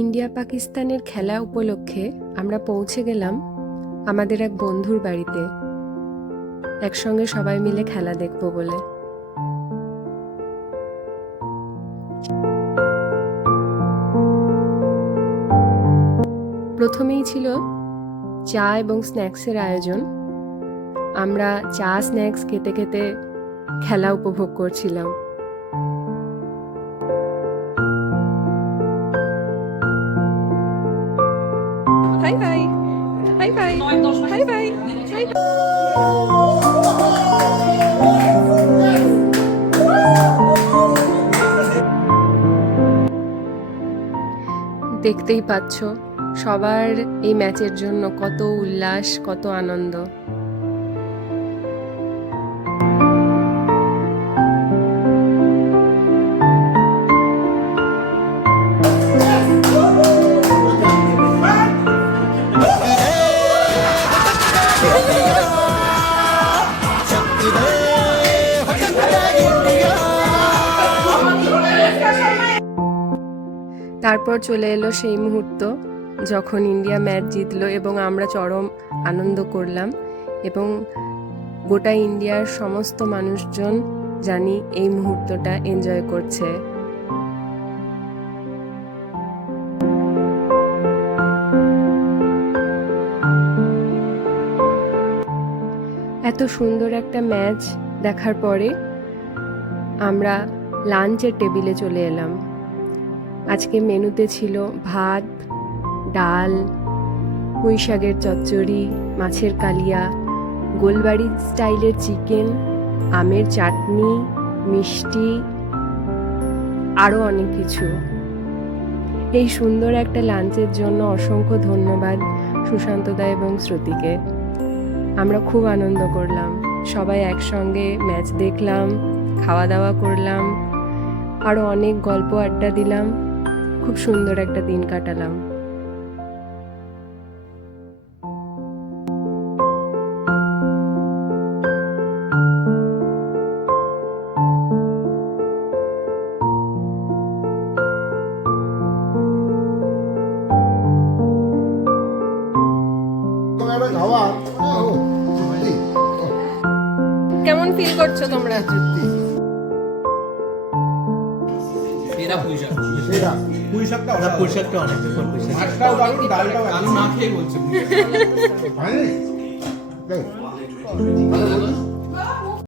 India পাকিস্তানের খেলা উপলক্ষে আমরা পৌঁছে গেলাম আমাদের এক বন্ধুর বাড়িতে, একসঙ্গে সবাই মিলে খেলা দেখব বলে। প্রথমেই ছিল চা এবং স্ন্যাক্সের আয়োজন। আমরা চা স্ন্যাক্স খেতে খেতে খেলা উপভোগ করছিলাম। হাই ভাই, হাই ভাই, হাই ভাই, হাই ভাই। দেখতেই পাচ্ছ সবার এই ম্যাচের জন্য কত উল্লাস, কত আনন্দ। তারপর চলে এলো সেই মুহূর্ত যখন ইন্ডিয়া ম্যাচ জিতলো এবং আমরা চরম আনন্দ করলাম, এবং গোটা ইন্ডিয়ার সমস্ত মানুষজন জানি এই মুহূর্তটা এনজয় করছে। এত সুন্দর একটা ম্যাচ দেখার পরে আমরা লাঞ্চের টেবিলে চলে এলাম। আজকে মেনুতে ছিল ভাত, ডাল, পুঁই শাকের চচ্চড়ি, মাছের কালিয়া, গোলবাড়ি স্টাইলের চিকেন, আমের চাটনি, মিষ্টি, আরও অনেক কিছু। এই সুন্দর একটা লাঞ্চের জন্য অসংখ্য ধন্যবাদ সুশান্তদা এবং শ্রুতিকে। আমরা খুব আনন্দ করলাম, সবাই একসঙ্গে ম্যাচ দেখলাম, খাওয়া দাওয়া করলাম, আরও অনেক গল্প আড্ডা দিলাম। খুব সুন্দর একটা দিন কাটালাম। কেমন ফিল করছো তোমরা? অনেক